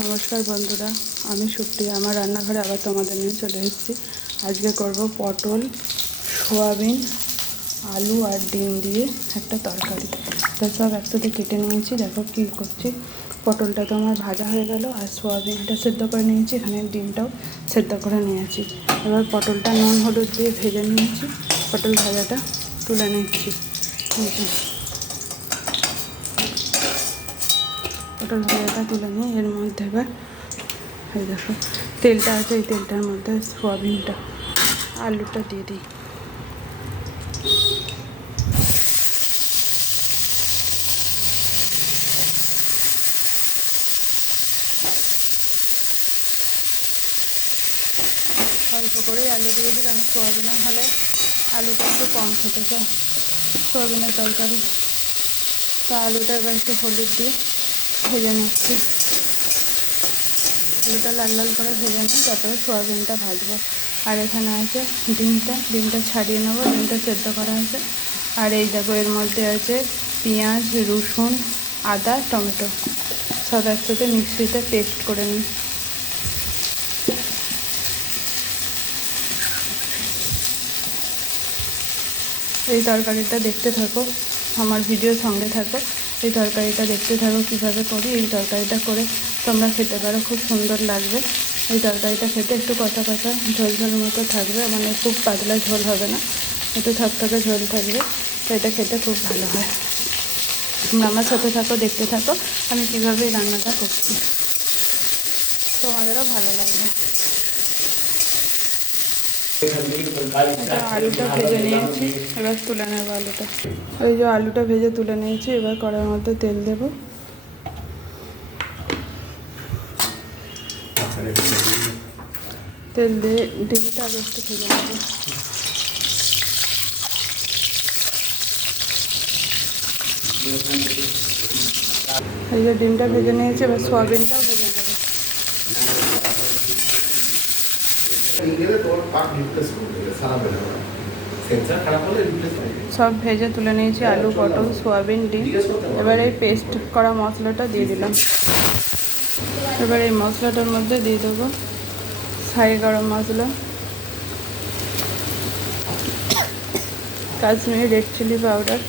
নমস্কার বন্ধুরা, আমি সুপ্রিয়া। আমার রান্নাঘরে আবার তোমাদের নিয়ে চলে এসেছি। আজকে করব পটল, সোয়াবিন, আলু আর ডিম দিয়ে একটা তরকারি। তো সব একসাথে কেটে নিয়েছি। দেখো কী করছি। পটলটা তো আমার ভাজা হয়ে গেল, আর সোয়াবিনটা সেদ্ধ করে নিয়েছি, এখানে ডিমটাও সেদ্ধ করে নিয়েছি। এবার পটলটা নুন হলুদ দিয়ে ভেজে নিয়েছি। পটল ভাজাটা তুলে নিচ্ছি। পটল ভাজাটা তুলে নিয়ে এর মধ্যে এবার এই দেখো তেলটা আছে, এই তেলটার মধ্যে সোয়াবিনটা আলুটা দিয়ে দিই। অল্প করেই আলু দিয়ে দিই, কারণ সোয়াবিনের হলে আলুটা একটু কম খেতে চায় সোয়াবিনের তরকারি। তা আলুটা এবার একটু হলুদ দিয়ে ভেজে নিচ্ছি। আলুটা লাল লাল করে ভেজে নিই, তারপরে সোয়াবিনটা ভাজবো। আর এখানে আছে ডিমটা ছাড়িয়ে নেবো, ডিমটা সেদ্ধ করা আছে। আর এই দেখো এর মধ্যে আছে পেঁয়াজ, রসুন, আদা, টমেটো, সব একসাথে মিক্সিতে পেস্ট করে নিই। এই তরকারিটা দেখতে থাকো, আমার ভিডিও সঙ্গে থাকো। এই তরকারিটা দেখতে থাকো কীভাবে করি। এই তরকারিটা করে তোমরা খেতে পারো, খুব সুন্দর লাগবে। এই তরকারিটা খেতে একটু কষা কষা ঝোল ঝোল মতো থাকবে, মানে খুব পাতলা ঝোল হবে না, একটু থকথকে ঝোল থাকবে। তো এটা খেতে খুব ভালো হয়। তোমরা আমার সাথে থাকো, দেখতে থাকো আমি কীভাবে এই রান্নাটা করছি, তোমাদেরও ভালো লাগবে। আলুটা ভেজে নিয়েছি, এবার তুলে নেব আলুটা। এই যে আলুটা ভেজে তুলে নিয়েছি, এবার কড়াইয়ের মধ্যে তেল দেবো। তেল দিয়ে ডিমটা আগে একটু ভেজে নেব। এই যে ডিমটা ভেজে নিয়েছি, এবার সোয়াবিনটাও ভেজে নেব। সব ভেজে তুলে নিয়েছি, আলু, পটল, সোয়াবিন, ডিম। এবার এই পেস্ট করা মশলাটা দিয়ে দিলাম। এবার এই মশলাটার মধ্যে দিয়ে দেবো শাহি গরম মশলা, কাশ্মীরি রেড চিলি পাউডার,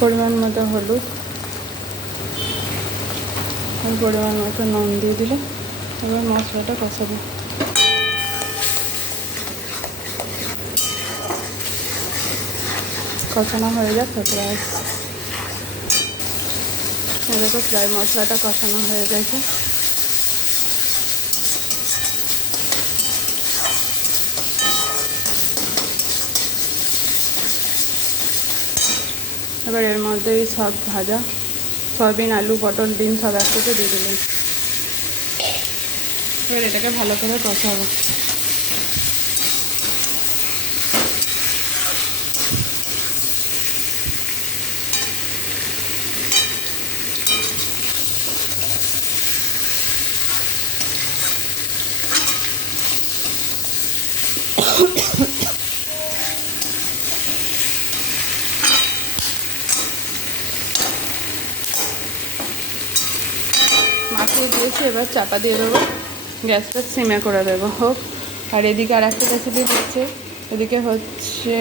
পরিমাণ মতো হলুদ, আর পরিমাণ মতো নুন দিয়ে দিলে এবার মশলাটা কষাবো। কষানো হয়ে যাক প্রায়। দেখো প্রায় মশলাটা কষানো হয়ে গেছে। এবার এর মধ্যে সব ভাজা সয়াবিন, আলু, পটল, ডিম সব একসাথে দিয়ে দিলাম। এবার এটাকে ভালো করে কষাবো। মাখিয়ে দিয়েছি, এবার চাপা দিয়ে দেবো, গ্যাসটা সিমে করে দেবো হোক। আর এদিকে আর একটা রেসিপি হচ্ছে, এদিকে হচ্ছে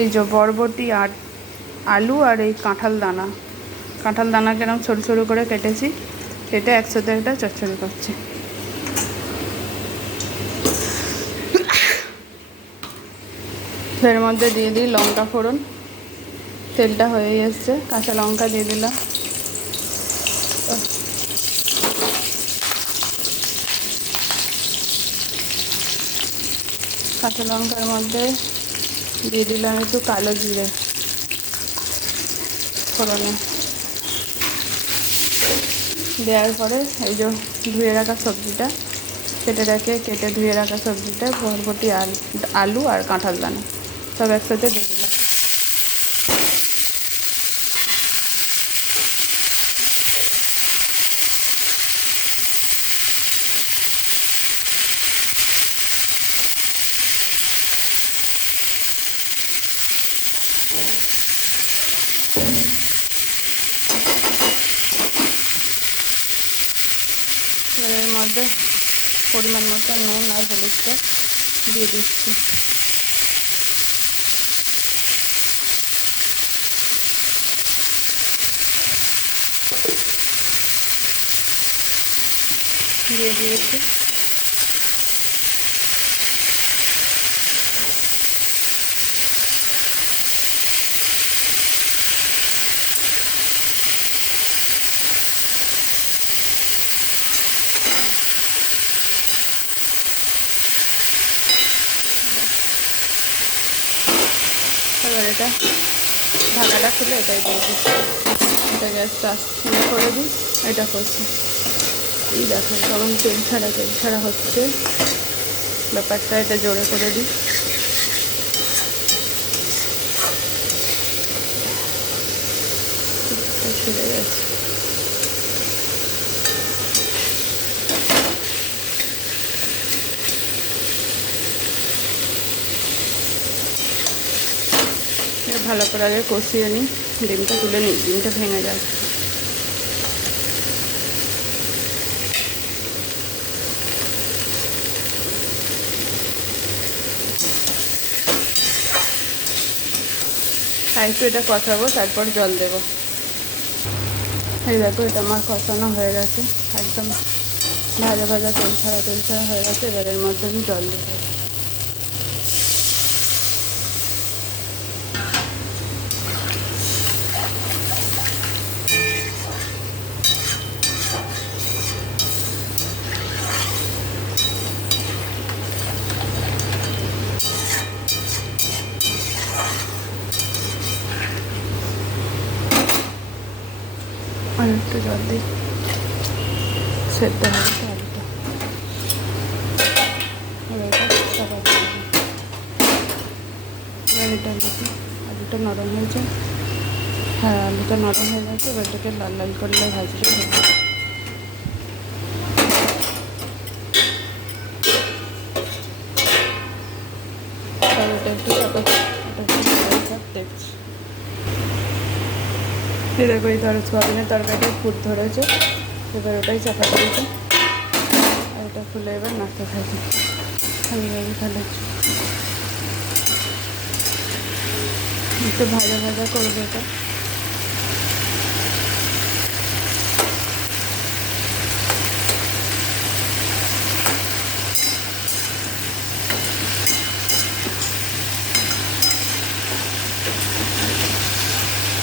এই যে বরবটি আর আলু আর এই কাঁঠাল দানা কেরম সরু সরু করে কেটেছি, কেটে একসাথে একটা চচ্চড়ি করছি। এর মধ্যে দিয়ে দিই লঙ্কা ফোড়ন। তেলটা হয়ে এসছে, কাঁচা লঙ্কা দিয়ে দিলাম। কাঁচা লঙ্কার মধ্যে দিয়ে দিলাম একটু কালো জিরে ফোড়নে। দেওয়ার পরে এই যে ধুয়ে রাখা সবজিটা কেটে ধুয়ে রাখা সবজিটা, বরবটি, আলু আর কাঁঠাল দানা সব একসাথে দিয়ে দিলাম। পরিমাণ মতো নুন আর হলুদটা দিয়ে দিচ্ছি। দিয়ে দিয়েছি। এবার এটা ঢাকাটা খুলে এটাই দিয়ে দিচ্ছি। এটা গ্যাসটা আস্তে করে দিই। এটা করছি এই দেখো কেমন তেল ছাড়া হচ্ছে ব্যাপারটা। এটা জোরে করে দিই। ছেড়ে গেছে। ভালো করে আগে কষিয়ে নিই। ডিমটা তুলে নিই, ডিমটা ভেঙে যায়। একটু এটা কষাবো, তারপর জল দেবো। এই দেখো এটা আমার কষানো হয়ে গেছে, একদম ভাজা ভাজা তেল ছাড়া হয়ে গেছে। এবার এর মধ্যে আমি জল দেবো। আর একটু জল দিই, সেদ্ধ হবে তো আলুটা। আলুটা দেখি, আলুটা নরম হয়েছে। হ্যাঁ, আলুটা নরম হয়ে গেছে। এবার এটাকে লাল লাল করলে ভাজতে হবে। ওটা একটু দেখছি। এই দেখো এই ধরো সোয়াবিনের তরকারিটা ফুট ধরেছে। এবার ওটাই চাপা দিয়েছে। আর এটা খুলে এবার নাড়তে থাকি ভালোভাবে। তাহলে একটু ভাজা ভাজা করবো এটা।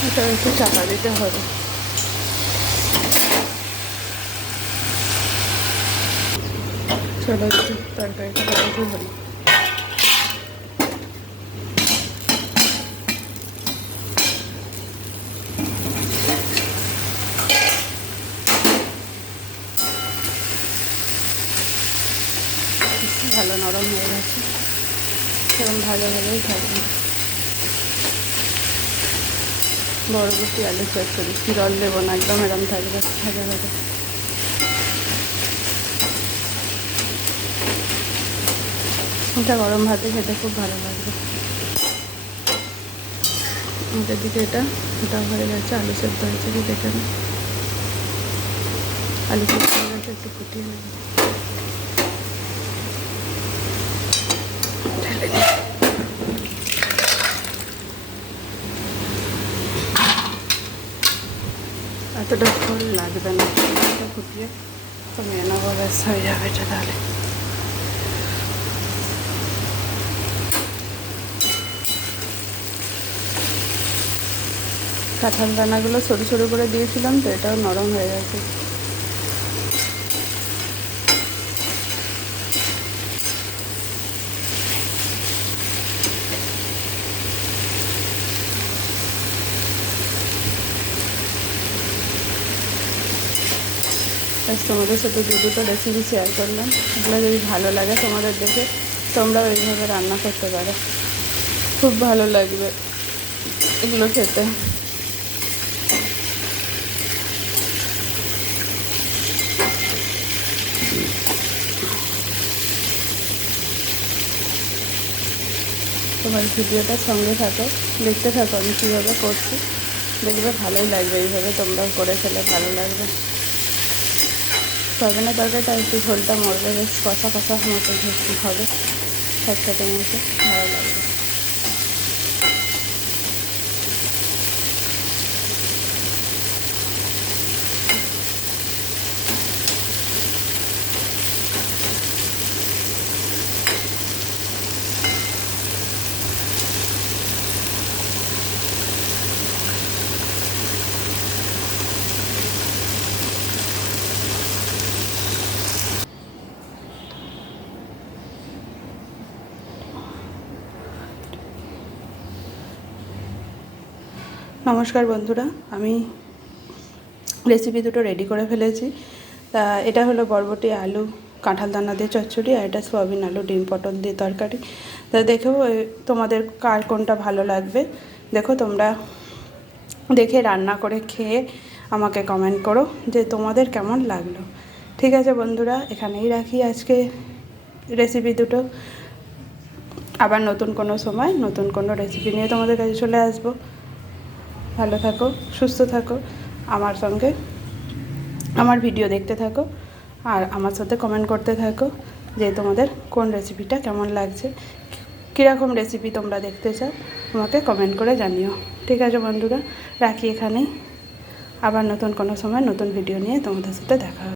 এটা একটু চাপা দিতে হবে। চলো একটু তরকারিটা ভাজতে হবে। ভালো নরম হয়ে গেছে, সেরকম ভাজা ভাজাই থাকবে। বরবটি আলু চচ্চড়ি, জল দেবো না, একদম এরম থাকবে ভাজা ভাজা। এটা গরম ভাতে খেতে খুব ভালো লাগবে। এটার দিকে এটা হয়ে গেছে। আলু সেদ্ধ হয়েছে কি দেখে নিই। আলু সেদ্ধ হয়ে গেছে, একটু ফুটিয়ে নেব। এতটা ঝোল লাগবে না, এটা ফুটিয়ে কমিয়ে নেবো, ব্যাস হয়ে যাবে এটা। তাহলে কাঁঠাল দানাগুলো সরু সরু করে দিয়েছিলাম তো, এটাও নরম হয়ে গেছে। তোমাদের সাথে দুটো রেসিপি শেয়ার করলাম। এগুলো যদি ভালো লাগে তোমাদের দেখে, তোমরাও এইভাবে রান্না করতে পারো, খুব ভালো লাগবে এগুলো খেতে। তোমার ভিডিওটার সঙ্গে থাকো, দেখতে থাকো আমি কীভাবে করছি। দেখবে ভালোই লাগবে, এইভাবে তোমরাও করে খেলে ভালো লাগবে। সয়াবিনের তরকারিটা একটু ঝোলটা মরবে, বেশ কষা কষা মতো হবে, সাথে মতো ভালো লাগবে। নমস্কার বন্ধুরা, আমি রেসিপি দুটো রেডি করে ফেলেছি। তা এটা হলো বরবটি আলু কাঁঠাল দানা দিয়ে চচ্চড়ি, আর এটা সয়াবিন আলু ডিম পটল দিয়ে তরকারি। তা দেখো তোমাদের কার কোনটা ভালো লাগবে, দেখো তোমরা দেখে রান্না করে খেয়ে আমাকে কমেন্ট করো যে তোমাদের কেমন লাগলো। ঠিক আছে বন্ধুরা, এখানেই রাখি আজকে রেসিপি দুটো। আবার নতুন কোনো সময় নতুন কোনো রেসিপি নিয়ে তোমাদের কাছে চলে আসবো। ভালো থাকো, সুস্থ থাকো, আমার সঙ্গে আমার ভিডিও দেখতে থাকো, আর আমার সাথে কমেন্ট করতে থাকো যে তোমাদের কোন রেসিপিটা কেমন লাগছে, কীরকম রেসিপি তোমরা দেখতে চাও আমাকে কমেন্ট করে জানিও। ঠিক আছে বন্ধুরা, রাখি এখানেই। আবার নতুন কোনো সময় নতুন ভিডিও নিয়ে তোমাদের সাথে দেখা হবে।